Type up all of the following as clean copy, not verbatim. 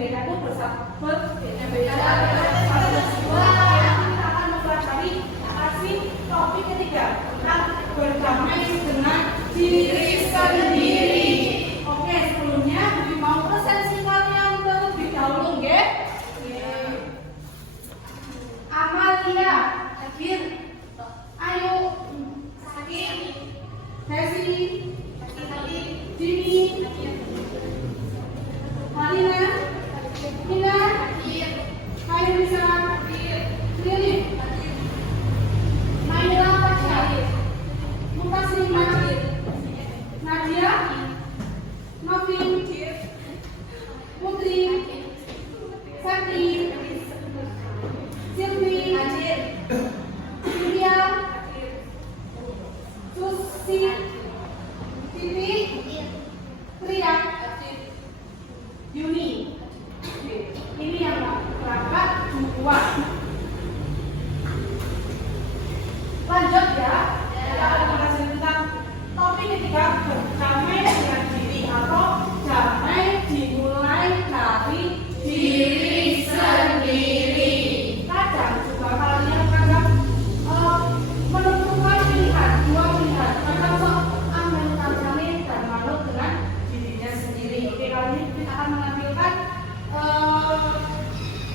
mereka itu berbeda. Kita akan mempelajari kasih topik ketiga tentang berdamai dengan diri sendiri. Oke, sebelumnya Bibi mau present singkatnya terlebih dahulu, nggih? Amalia, Agir, ayo, Sakit, Hesi, Dini, Marina, Nina, Ayo bisa, Lili, Maila, Mutasima, Nadia, Novin, Putri, Sakti, Silvi, Julia, Susi, Titi, Priya, Yuni. Ini yang berangkat dua. Lanjut ya. Kita akan membahas tentang topik ketiga, berdamai dengan diri atau damai dimulai dari diri sendiri. Kadang juga kalian menentukan pilihan, dua pilihan. Kadang ambil kalian dan malu dengan dirinya sendiri. Oke, kali ini kita akan menampilkan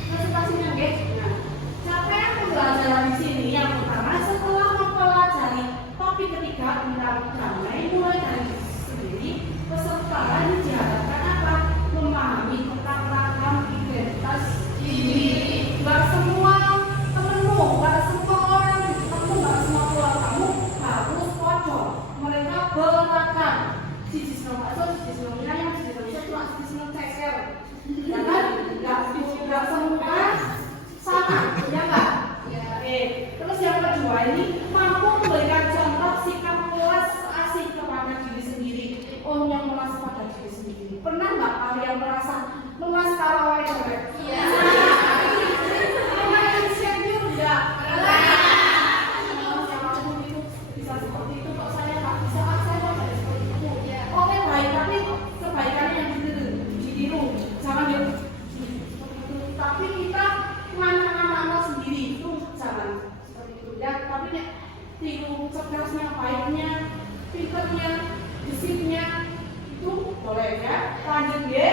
presentasinya, guys. Nah, siapa yang pembelajaran di sini? Yang pertama, setelah mempelajari topik ketiga tentang damai mulai dari diri sendiri, peserta diharapkan apa? Memahami tentang ragam identitas diri. Gak semua temenmu, gak semua orang kamu, gak semua keluargamu harus pojok. Mereka beragam. Sisi senang bakso, sisi senang mie ayam, sisi senang cuma sisi senang ceker. Ya kan? Gak semua sama, ya nggak? Oke. Terus yang kedua ini mampu memberikan contoh sikap puas asih kepada diri sendiri. Oh, yang merasa pada diri sendiri. Pernah nggak kalian merasa lemas kalau awal cewek? Iya. Pernah insecure nggak? Pernah. Siapapun itu bisa seperti itu, kok saya nggak bisa, saya nggak bisa seperti itu. Oke, baik, tapi kebaikannya yang ditiru, jangan ya. Tapi kita mana sendiri itu jangan seperti itu ya. Tapi nek tiru cerdasnya, baiknya, pinternya, gesitnya itu boleh ya. Lanjut ya.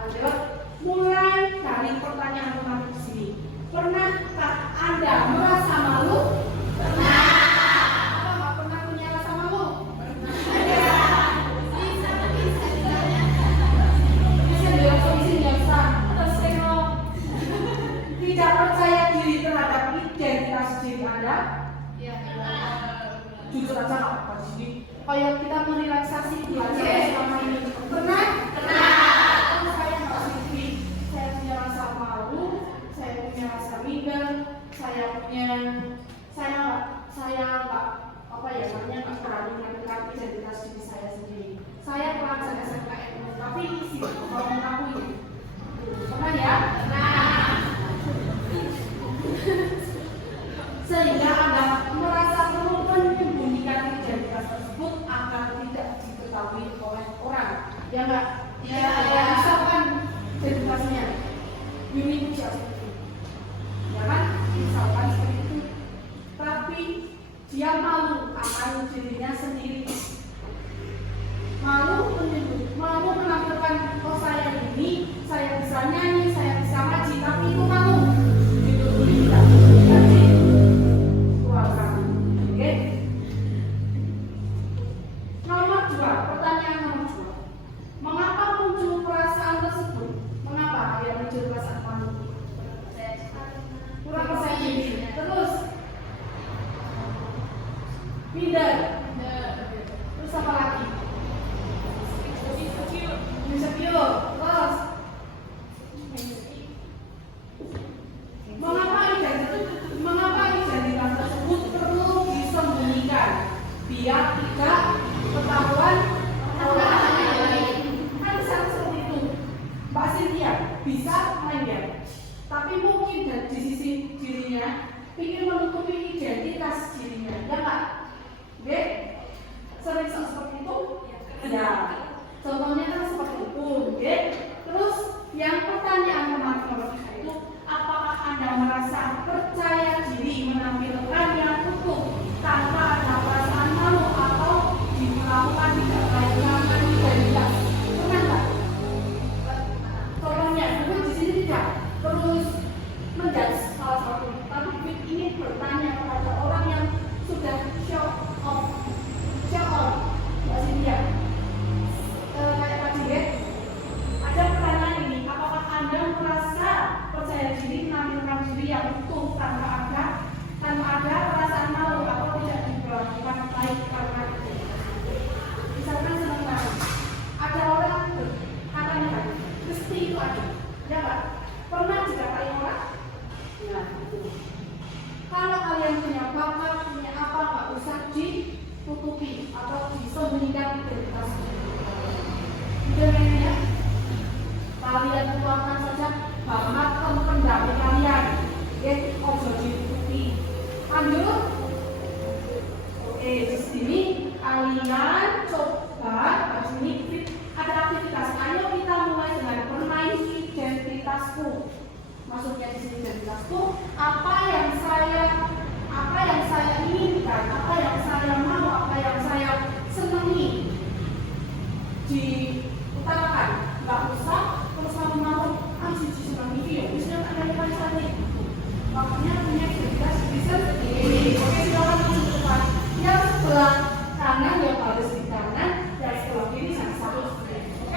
Lanjut. Mulai dari pertanyaan pertama di sini. Pernahkah Anda merasa malu? Pernah. Apa nggak pernah punya rasa malu? Pernah. Tidak percaya diri terhadap identitas diri Anda? Ya. Jujur aja nggak apa di sini. Kayak kita merelaksasi belajar selama ini. Pernah? Pernah. Saya nggak sendiri. Saya punya rasa malu, saya punya rasa minder, saya nggak apa ya namanya nggak berani menentukan identitas diri saya sendiri. Saya pelajar SMKN, tapi isi kalau mengakui. Pernah ya? Pernah. Sehingga Anda merasa perlu menyembunyikan identitas tersebut agar tidak diketahui oleh orang. Ya enggak? Ya. Misalkan identitasnya Yuni itu siapa itu? Ya kan? Misalkan seperti itu. Tapi dia malu akan dirinya sendiri. Malu menyebut, malu menampilkan oh saya ini, saya bisa nyanyi, saya bisa ngaji, tapi itu malu. Tidak dikeluarkan. Oke. Nomor 2, pertanyaan nomor 2. Mengapa muncul perasaan tersebut? Mengapa dia muncul perasaan malu? Kurang percaya diri. Terus minder. Terus apa lagi? Insecure. Terus mengapa identitas tersebut perlu disembunyikan biar tidak ketahuan orang lain? Kan bisa seperti itu. Mbak Cynthia bisa main game, tapi mungkin dari sisi dirinya ingin menutupi identitas dirinya, ya nggak? Oke? Sering seperti itu? Ya. Contohnya kan seperti itu, oke? baik karena misalkan senang banget ada orang katanya kan mesti itu ada ya nggak pernah dikatai orang nah itu kalau kalian punya bakat punya apa nggak usah ditutupi atau disembunyikan identitas ya kalian keluarkan saja bakat pendamai kalian ya ojo ditutupi lanjut. Oke, di sini kalian coba baca ini ada aktivitas. Ayo kita mulai dengan bermain identitasku. Maksudnya di sini identitasku, apa yang saya inginkan, apa yang saya mau, apa yang saya senangi diutarakan. Nggak usah terus kamu mau siji senangi ya. Misalnya ada yang paling cantik. Makanya punya identitas bisa sendiri. Oke, silakan masuk ke depan. Yang sebelah kanan ya harus di kanan, yang sebelah kiri sama-sama. Oke?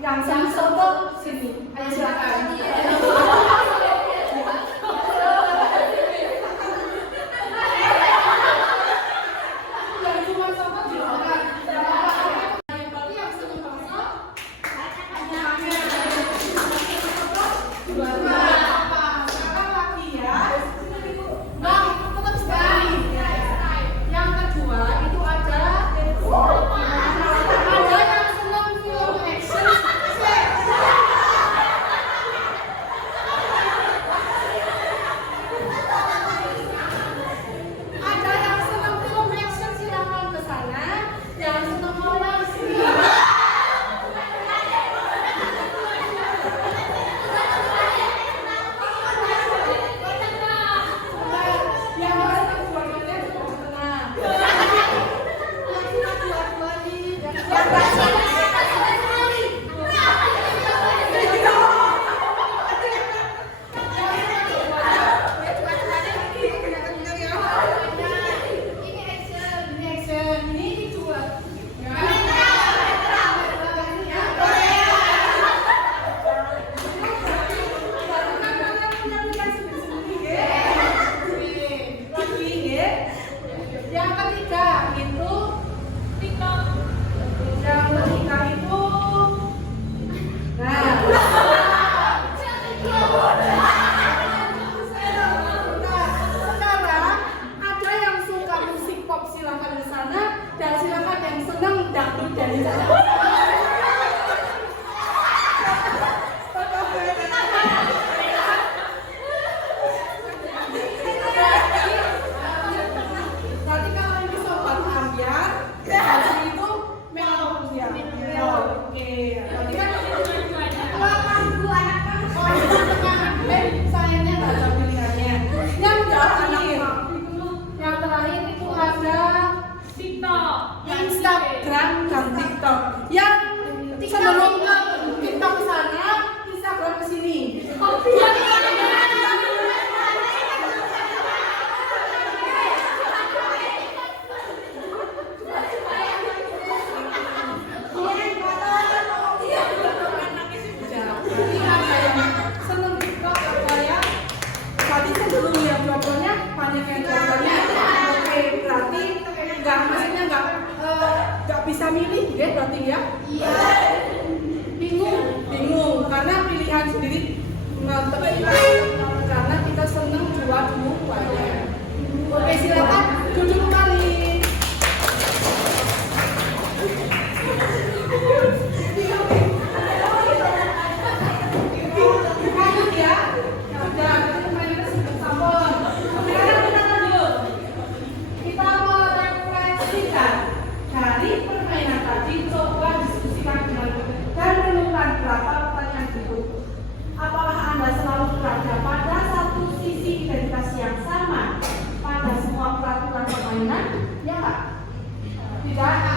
Yang soto sini. Ayo silakan. berarti ya? Iya. Bingung karena pilihan sendiri karena kita senang dua-duanya. Oke, silakan duduk kembali. Lanjut ya. Sudah, kita sudah sampun. Sekarang kita lanjut. Kita mau refleksikan dari permainan tadi. Coba diskusikan dan renungkan beberapa pertanyaan berikut. Apakah Anda selalu berada pada satu sisi identitas yang sama pada semua peraturan permainan? Ya nggak? Tidak ada.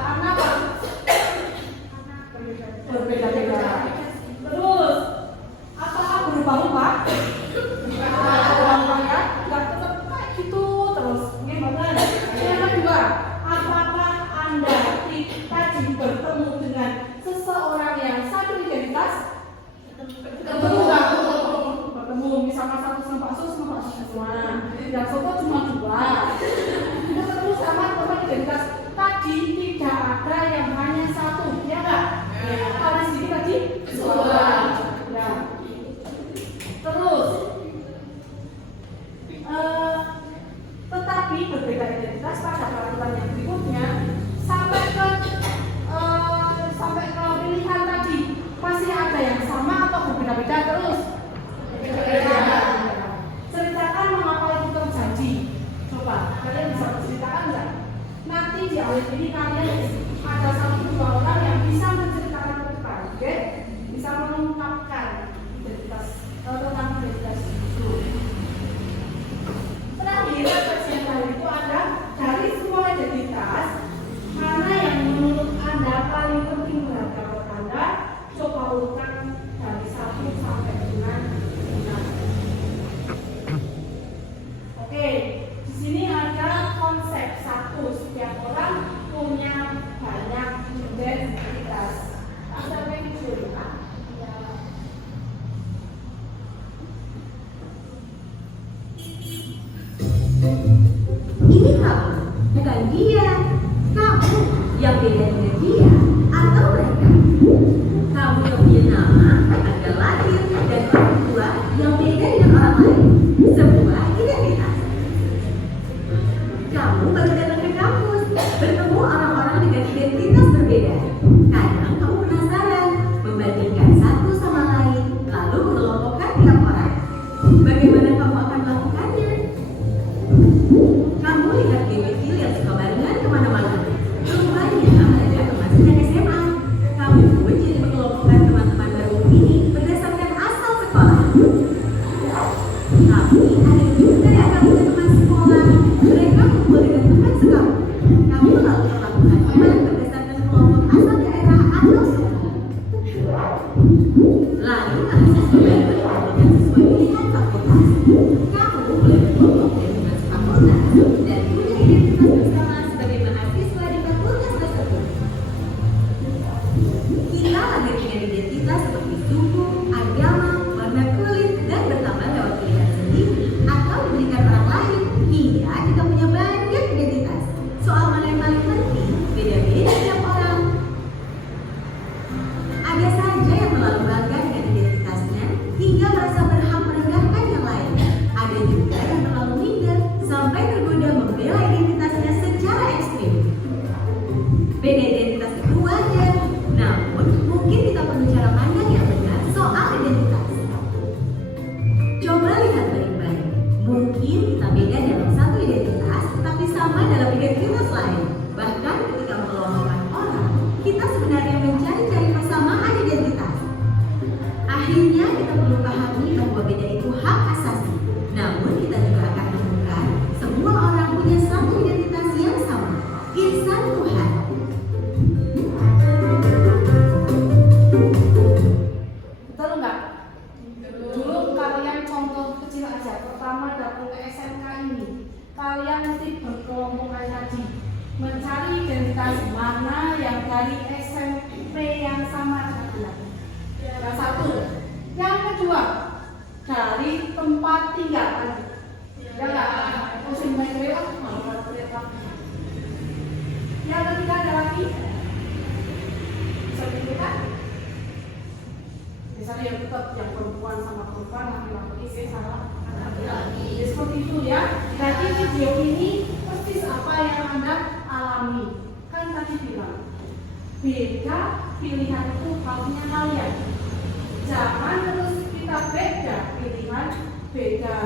Karena apa? Berbeda-beda. Terus, apakah berubah-ubah? Berubah-ubah ya? Nggak tetap kayak gitu terus. Gimana? Yang kedua, apakah Anda tadi bertemu dengan seseorang yang satu identitas? Bertemu misalkan satu sama bakso semua. Yang soto cuma dua. Kita ketemu sama teman identitas tadi tidak ada yang hanya satu, ya nggak? Kalau di sini tadi dua. Ya. Terus, tetapi berbeda identitas pada peraturan yang berikutnya sampai ke pilihan tadi masih ada yang sama atau berbeda-beda terus? Berbeda. Ceritakan mengapa itu terjadi. Coba kalian bisa menceritakan nggak? Nanti di awal ini kalian ada satu dua orang yang bisa menceritakan ke depan, oke? Bisa mengungkapkan identitas tentang identitas itu. Terakhir, refleksi yang terakhir itu ada dari semua identitas mana yang menurut Anda paling penting berharga buat Anda. Coba urutkan dari 1 sampai dengan 6. Oke, di sini ada konsep 1. Setiap orang punya banyak identitas. Sampai video ya. Ini kamu, bukan dia. Kamu yang beda dengan dia atau mereka. Kamu yang punya nama, tanggal lahir, dan orang tua yang beda dengan orang lain. Sebuah identitas. Kamu baru datang ke kampus, bertemu orang-orang dengan identitas berbeda. Kadang kamu penasaran, membandingkan satu sama lain, lalu mengelompokkan tiap orang. Bagaimana kamu akan melakukannya? Kamu lihat game kecil yang suka barengan kemana-mana. Rupanya mereka teman sejak SMA. Kamu pun jadi mengelompokkan teman-teman baru ini berdasarkan asal sekolah. Tapi ada juga yang kamu teman sekolah. Mereka kumpul dengan teman sekampung. Kamu lalu melakukan teman berdasarkan kelompok asal daerah atau suku. Lalu mahasiswa baru dikumpulkan sesuai pilihan fakultas. Kamu boleh berkelompok dengan fakultas dan punya identitas bersama sebagai mahasiswa di fakultas tersebut. Kita lahir dengan identitas seperti suku, agama, warna kulit, dan bertambah lewat pilihan sendiri atau diberikan orang lain hingga kita punya banyak identitas. Soal mana yang paling penting, beda-beda tiap orang. Ada saja yang terlalu bangga dengan identitasnya hingga merasa berhak merendahkan yang lain. Ada juga yang terlalu minder sampai tergoda membela identitasnya secara ekstrim. Beda identitas itu wajar, namun mungkin kita perlu cara pandang yang benar soal identitas. Coba lihat baik-baik. Mungkin kita beda dalam satu identitas, tapi sama dalam identitas lain. Bahkan ketika mengelompokkan orang, kita sebenarnya mencari-cari persamaan identitas. Akhirnya kita perlu pahami bahwa beda itu hak asasi. Namun kita juga akan menemukan semua orang punya satu identitas yang sama, insan Tuhan. Betul nggak? Dulu kalian contoh kecil aja. Pertama datang ke SMK ini, kalian mesti berkelompok kayak tadi, mencari identitas mana yang dari SMP yang sama dengan. Yang satu. Yang kedua, dari tempat tinggal tadi. Ya nggak? Musim main lewat, yang ketiga ada lagi seperti itu kan? Misalnya yang tetap yang perempuan sama perempuan, laki-laki sih salah. Jadi seperti itu ya. Jadi video ini persis apa yang Anda alami. Kan tadi bilang beda pilihan itu halnya kalian. Jangan terus kita beda pilihan, beda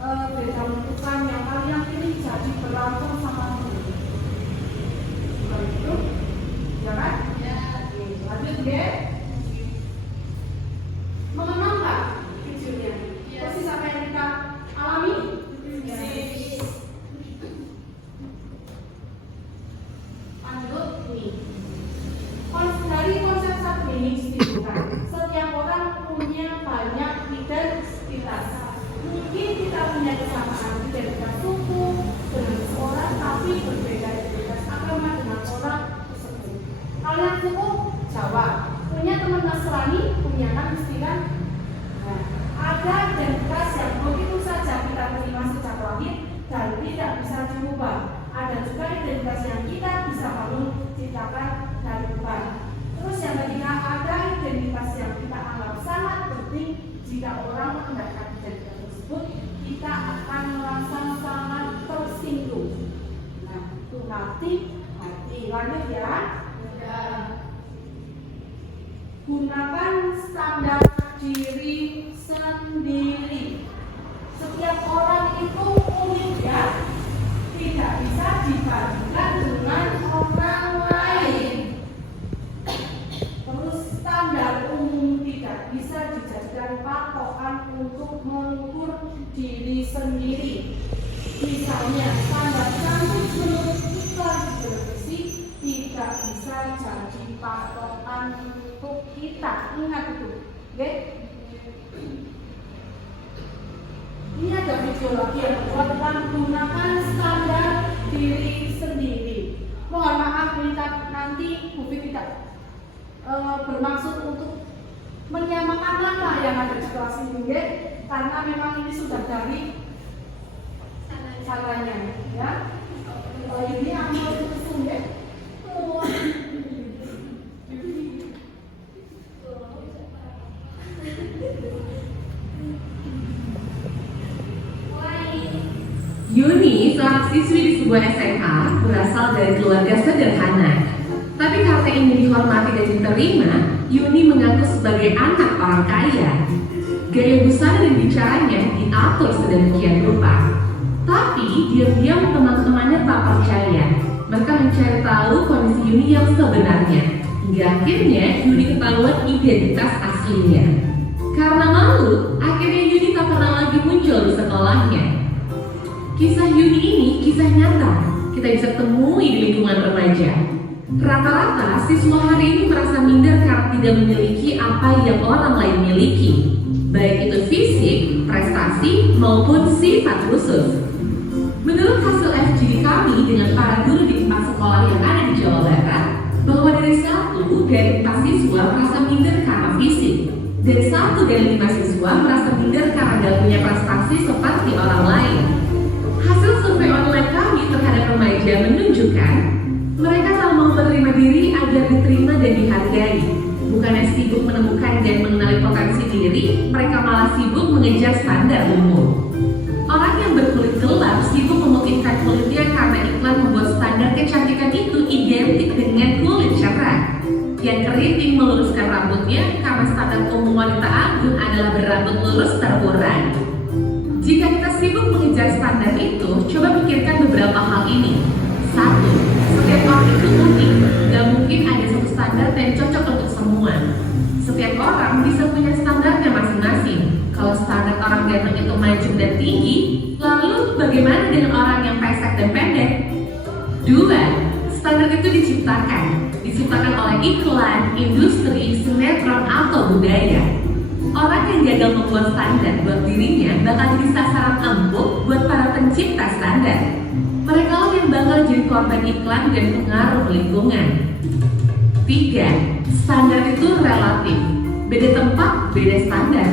menentukan yang kalian pilih jadi berantem sama teman. Bukan itu, ya kan? Ya. Lanjut ya. Mengenal nggak videonya? Persis apa yang kita alami? Lanjut nih. Dari konsep satu ini disebutkan setiap orang punya banyak identitas. Mungkin kita punya kesamaan identitas suku dengan seorang, tapi berbeda identitas agama dengan orang tersebut. Kalian suku Jawa, punya teman Nasrani, punya anak istilah. Nah, ada identitas yang begitu saja kita terima sejak lahir dan tidak bisa diubah. Ada juga identitas yang kita bisa bangun, ciptakan dan ubah. Terus yang ketiga, ada identitas yang kita anggap sangat penting. Jika orang menggunakan identitas tersebut, kita akan merasa sangat tersinggung. Nah, itu hati. Lanjut ya. Gunakan standar diri sendiri. Setiap orang itu unik ya, tidak bisa dibandingkan dengan orang lain. Terus standar umum tidak bisa dijadikan patokan untuk mengukur diri sendiri. Misalnya standar cantik menurut iklan di televisi tidak bisa jadi patokan untuk kita. Ingat itu, oke? Ini ada video lagi yang tentang gunakan standar diri sendiri. Mohon maaf, nanti Bu Fit tidak bermaksud untuk menyamakan nama yang ada di kelas ini, ya? Karena memang ini sudah dari caranya, ya. Ini amal itu ya. Yuni, seorang siswi di sebuah SMA, berasal dari keluarga sederhana. Tapi karena ingin dihormati dan diterima, Yuni mengaku sebagai anak orang kaya. Gaya busana dan bicaranya diatur sedemikian rupa. Tapi diam-diam teman-temannya tak percaya. Mereka mencari tahu kondisi Yuni yang sebenarnya. Hingga akhirnya Yuni ketahuan identitas aslinya. Karena malu, akhirnya Yuni tak pernah lagi muncul di sekolahnya. Kisah Yuni ini kisah nyata. Kita bisa temui di lingkungan remaja. Rata-rata siswa hari ini merasa minder karena tidak memiliki apa yang orang lain miliki, baik itu fisik, prestasi, maupun sifat khusus. Menurut hasil FGD kami dengan para guru di 4 sekolah yang ada di Jawa Barat, bahwa dari 1 dari 4 siswa merasa minder karena fisik, dan 1 dari 5 siswa merasa minder karena tidak punya prestasi seperti orang lain. Hasil survei online kami terhadap remaja menunjukkan mereka selalu mau menerima diri agar diterima dan dihargai. Bukannya sibuk menemukan dan mengenali potensi diri, mereka malah sibuk mengejar standar umum. Orang yang berkulit gelap sibuk memutihkan kulitnya karena iklan membuat standar kecantikan itu identik dengan kulit cerah. Yang keriting meluruskan rambutnya karena standar umum wanita anggun adalah berambut lurus terurai. Jika kita sibuk mengejar standar itu, coba pikirkan beberapa hal ini. 1. Setiap orang itu unik, gak mungkin ada satu standar yang cocok untuk semua. Setiap orang bisa punya standarnya masing-masing. Kalau standar orang ganteng itu mancung dan tinggi, lalu bagaimana dengan orang yang pesek dan pendek? 2. Standar itu diciptakan oleh iklan, industri, sinetron, atau budaya. Orang yang gagal membuat standar buat dirinya bakal jadi sasaran empuk buat para pencipta standar. Mereka lah yang bakal jadi korban iklan dan pengaruh lingkungan. 3. Standar itu relatif. Beda tempat, beda standar.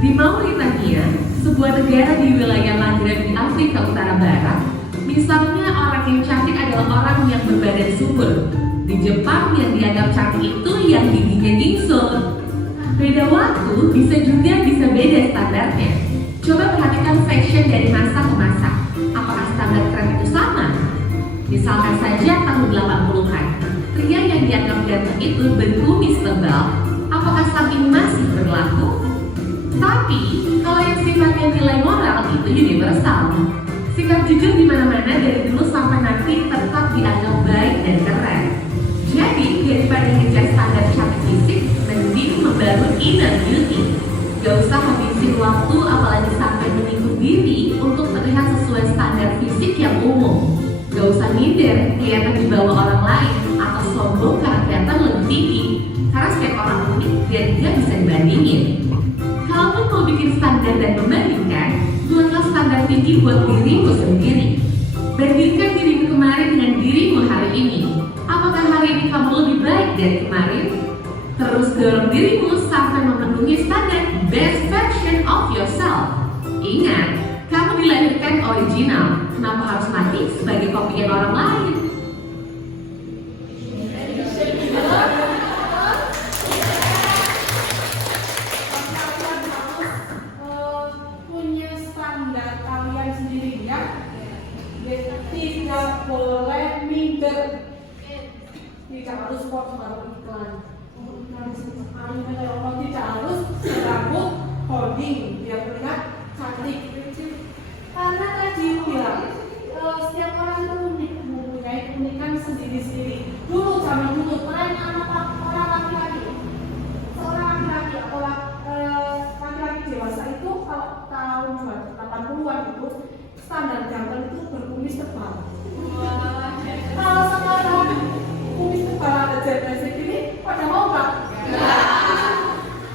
Di Mauritania, sebuah negara di wilayah Maghreb di Afrika Utara Barat, misalnya orang yang cantik adalah orang yang berbadan subur. Di Jepang yang dianggap cantik itu yang giginya gingsur. Beda waktu bisa beda standarnya. Coba perhatikan fashion dari masa ke masa. Apakah standar tren itu sama? Misalkan saja tahun 80-an, pria yang dianggap ganteng itu berkumis tebal. Apakah saat ini masih berlaku? Tapi, kalau yang sifatnya nilai moral itu universal. Sikap jujur di mana-mana dari dulu sampai nanti tetap dianggap baik dan keren. Jadi, daripada ngejar standar cantik fisik, mending membangun inner beauty. Gak usah habisin waktu apalagi sampai menikung diri untuk terlihat sesuai standar fisik yang umum. Gak usah minder, kelihatan di bawah orang lain, atau sombong karena kelihatan lebih tinggi. Karena setiap orang unik dan dia bisa dibandingin. Kalaupun mau bikin standar dan membandingkan, buatlah standar tinggi buat dirimu sendiri. Bandingkan dirimu kemarin dengan dirimu hari ini. Apakah hari ini kamu lebih baik dari kemarin? Terus dorong dirimu sampai memenuhi standar best version of yourself. Ingat, kamu dilahirkan original. Kenapa harus mati sebagai kopian orang lain? Punya standar kalian sendiri ya. Tidak boleh minder. Tidak harus sport baru iklan. Tidak harus rambut holding biar terlihat cantik. Karena tadi bilang setiap orang itu unik, mempunyai keunikan sendiri-sendiri. Dulu zaman dulu tren anak orang laki-laki, seorang laki-laki atau laki-laki dewasa itu kalau tahun 80-an itu standar ganteng itu berkumis tebal. Kalau sekarang kumis tebal ada jadinya segini, pada mau nggak?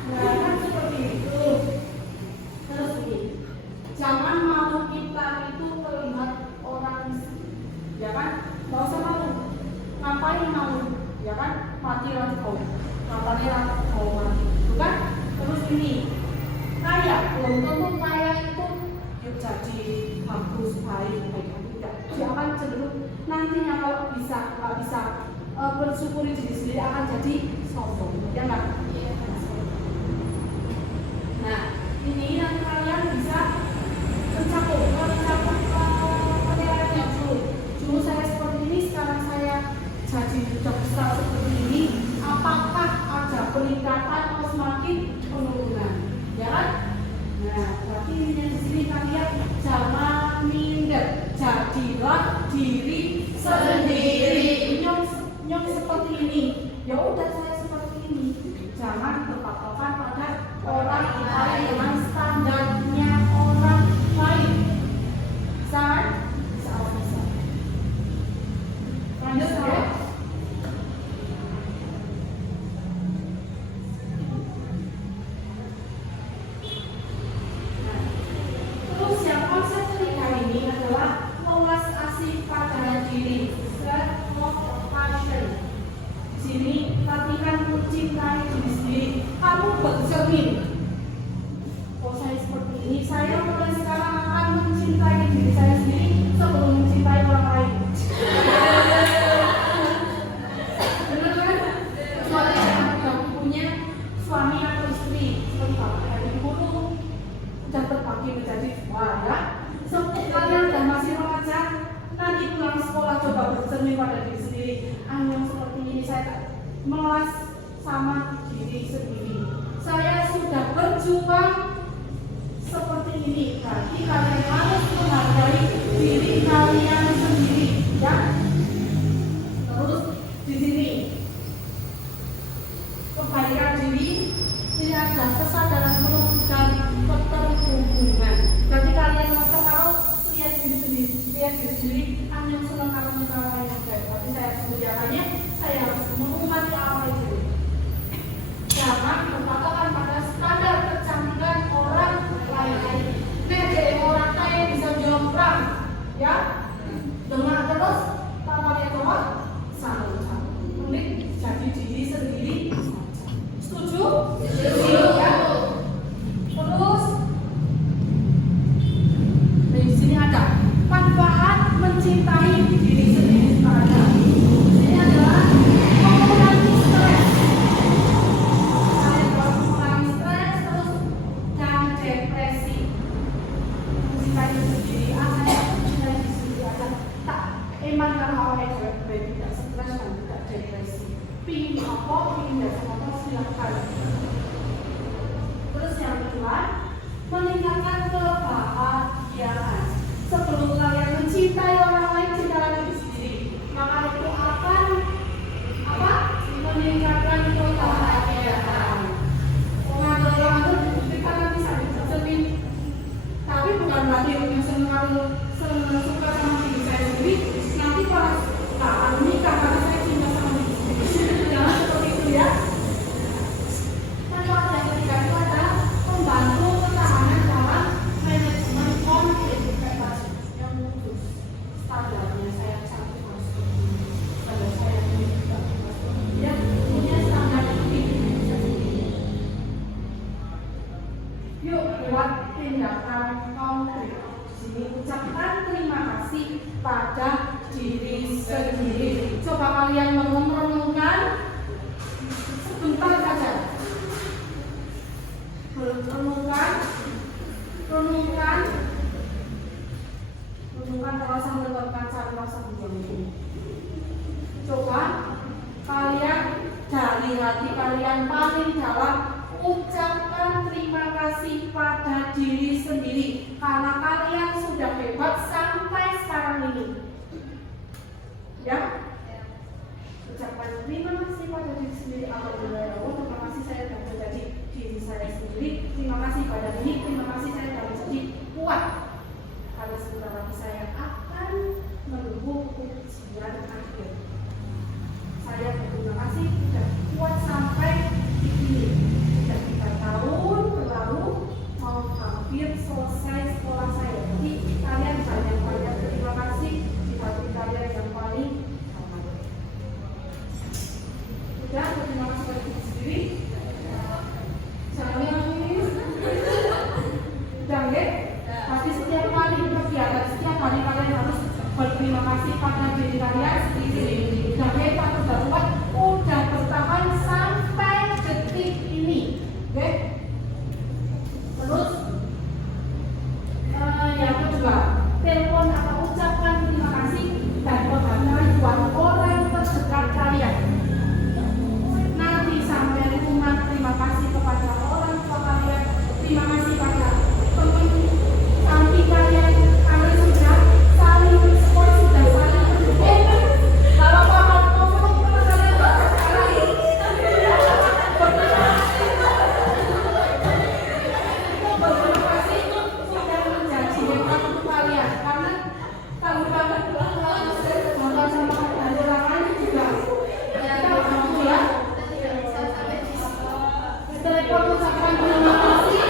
Nah kan seperti itu. Terus ini, jangan malu kita itu terlihat orang, ya kan? Nggak usah malu. Ngapain malu? Ya kan? Mati lah kau. Ngapain lah kau mati? Bukan? Terus ini, kaya belum tentu kaya itu yuk jadi bagus baik tidak. Dia akan cenderung nantinya kalau nggak bisa bersyukuri diri sendiri akan jadi sombong, ya nggak? Nah, ini yang kalian bisa mencakup penilaian yang dulu saya seperti ini, sekarang saya jadi sudah besar seperti ini. Apakah ada peningkatan atau semakin penurunan? Ya kan? Nah, berarti ini di sini kalian jangan minder, jadilah diri sendiri. Nyok seperti ini, ya udah saya seperti ini. Jangan berpatokan pada orang lain dengan standarnya orang lain. Bisa? Bisa. Lanjut ya. Terus yang konsep pernikahan ini adalah mewas asih pada diri. Sini latihan mencintai diri sendiri. Kamu bercermin. Oh saya seperti ini. Saya mulai sekarang akan mencintai diri saya sendiri sebelum mencintai orang lain. Benar kan? Kecuali yang punya suami atau istri seperti bapak dari dulu sudah terbagi menjadi dua ya. Kalian dan masih remaja, nanti pulang sekolah coba bercermin pada diri sendiri. Yang seperti ini saya melas sama diri sendiri. Saya sudah berjuang seperti ini. Berarti kalian harus menghargai diri kalian sendiri, ya. Terus di sini kebaikan diri tidak ada kesadaran menunjukkan keterhubungan. Berarti kalian masa kalau lihat diri sendiri, yang senang kalau misalnya yang baik. Tapi saya kemudiannya saya harus mengumati apa itu. Jangan berpatokan pada standar kecantikan orang lain. Nih, orang kaya bisa jongkang, ya. Dengar terus kelompok ingin biasa kelompok silahkan. Terus yang kedua, meningkatkan kebahagiaan. Sebelum kalian mencintai orang lain, cintai diri sendiri. Maka itu akan meningkatkan kebahagiaan. Orang kita kan bisa dicermin, tapi bukan berarti yang senang suka sama diri saya sendiri. Nanti pas akan menikah karena saya cinta sama diri sendiri. Jangan seperti itu ya. Manfaat yang ketiga itu adalah membantu ketahanan dalam manajemen konflik yang khusus. Standarnya saya cantik harus pada saya juga ya punya standar tinggi. Yuk buat tindakan konkret. Sini ucapkan terima kasih pada diri sendiri. Coba kalian merenungkan sebentar saja. Renungkan kalau sambil berkaca rasa buang ini. Coba kalian dari hati kalian paling dalam ucapkan terima kasih pada diri sendiri karena kalian sudah hebat sampai sekarang ini. Ya? Ucapkan terima kasih pada diri sendiri. Alhamdulillah ya Allah, terima kasih saya sudah menjadi diri saya sendiri. Terima kasih pada ini, terima kasih saya sudah menjadi kuat. Karena sebentar lagi saya akan menunggu ujian akhir. Saya berterima kasih sudah kuat sampai di sini. Sudah 3 tahun berlalu, mau hampir selesai sekolah saya. Jadi kalian banyak-banyak terima kasih di hati kalian yang paling aman. Sudah terima kasih pada diri sendiri. Jangan nangis. Udah ya? Pasti setiap kali kegiatan, setiap kali kalian harus berterima kasih pada diri kalian sendiri. Udah hebat, udah kuat, udah bertahan sampai detik ini. Oke? Terus yang kedua, telepon atau ucapkan terima kasih dan berharga buat orang terdekat kalian. Nanti sampai rumah terima kasih kepada orang tua kalian, terima kasih pada teman samping kalian sudah saling support, sudah saling kalau paham ngomong sama kalian berterima kasih sudah menjadi hebat untuk kalian karena kalau banget sama orang lain juga kita mampu ya. Telepon ucapkan terima kasih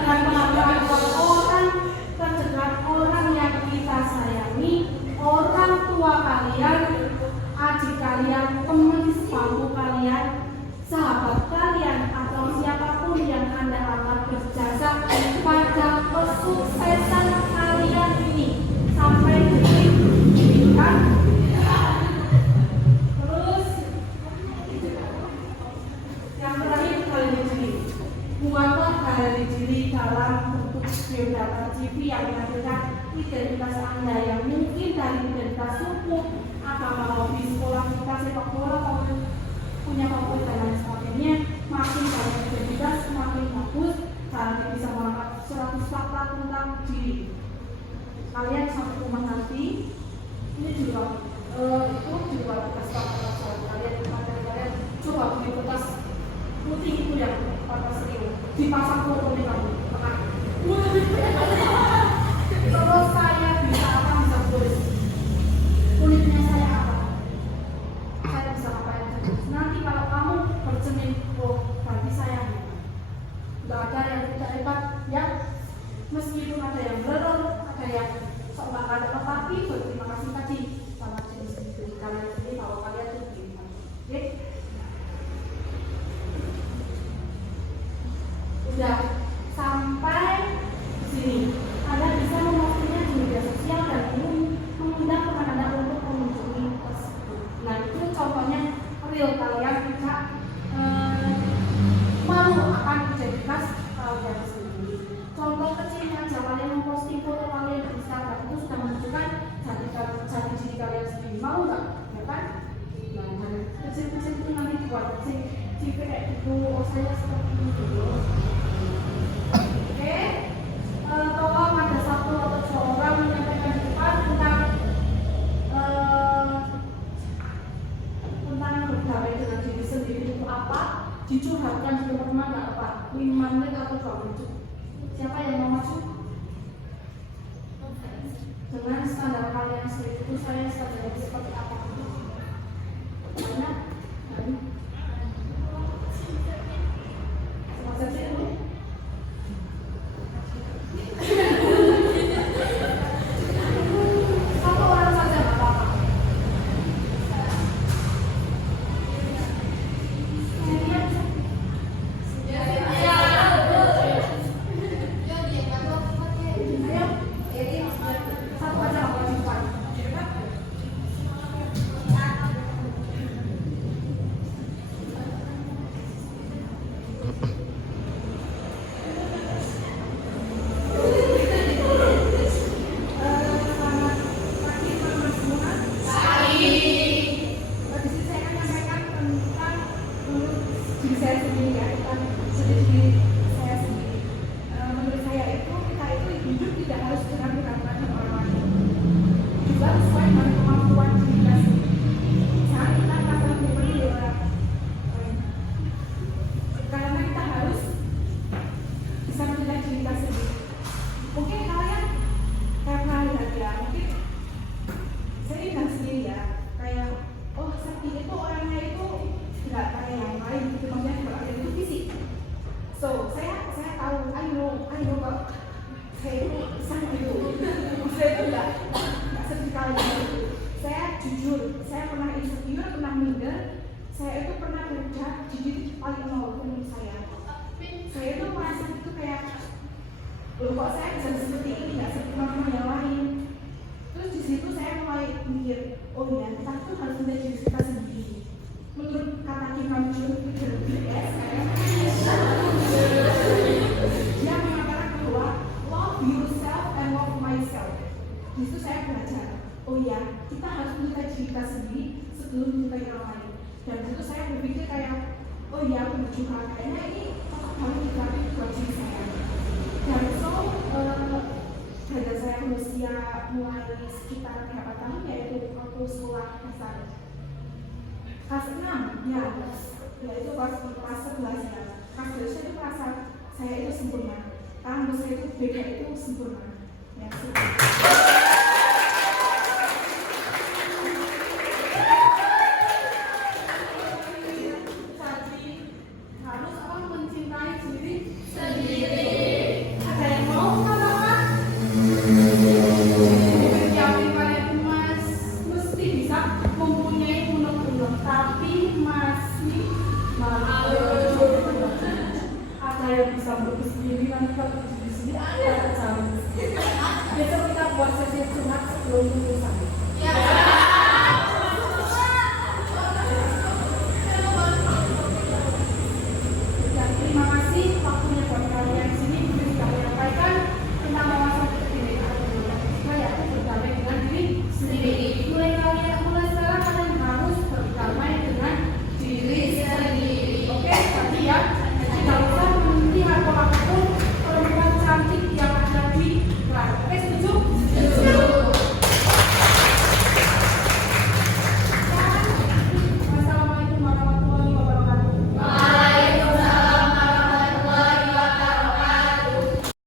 dan menghargai orang terdekat, orang yang kita sayangi, orang tua kalian, adik kalian, teman sebangku kalian, sahabat kalian, atau siapapun yang Anda anggap berjasa pada kesuksesan kalian ini sampai detik ini kan? Terus yang terakhir galeri diri. Buatlah galeri diri dalam bentuk biodata CV yang menampilkan identitas Anda yang mungkin dari identitas suku, agama, hobi, sekolah, kita, sepak bola, punya favorit dan lain sebagainya. Makin banyak identitas, semakin bagus. Kalian bisa mengangkat 100 fakta tentang diri. Kalian sampai rumah nanti, ini juga itu juga bekas fakta kalian. Kalian coba beli bekas putih itu yang warna serius dipasang fotonya kamu tengah. Terus saya bisa apa, bisa tulis kulitnya saya apa, saya bisa ngapain saja. Nanti kalau kamu bercermin, oh berarti saya nggak ada yang tidak hebat ya, meskipun ada yang blur, ada yang sok nggak ada, tetapi berterima kasih tadi sama diri sendiri kalian sendiri kalau kalian itu hebat. Oke? Udah sampai ibu saya seperti ini dulu. Oke, tolong ada satu atau dua orang menyampaikan di depan tentang berdamai dengan diri sendiri itu apa, dicurhatkan di teman-teman nggak apa, 5 menit atau 2 menit. Siapa yang mau maju? Dengan standar kalian sendiri itu saya standarnya seperti apa? Banyak? Sama saja ini. Satu orang saja nggak apa-apa. Loh, kok saya bisa seperti ini, nggak seperti teman-teman yang lain. Terus di situ saya mulai mikir, oh ya, kita tuh harus menjadi diri kita sendiri. Menurut kata Kim Jong BTS, dia mengatakan bahwa love yourself and love myself. Di situ saya belajar, oh ya, kita harus mencintai diri kita sendiri sebelum mencintai orang lain. Dan di situ saya berpikir kayak, oh ya, aku berjuang kayaknya ini cocok banget diterapin buat diri saya. Dan belajar saya usia mulai sekitar berapa tahun, yaitu waktu sekolah dasar kelas 6 ya, yaitu kelas 11 ya. Kelas 12 itu merasa saya itu sempurna, rambut saya itu beda itu sempurna ya, harus apa, mencintai diri sendiri. Ada yang mau katakan? Yakin kalian Mas mesti bisa mempunyai unek-unek, tapi masih malu. Ada yang bisa melukis sendiri, nanti kalau di sini ada cara. Besok kita buat sesi curhat sebelum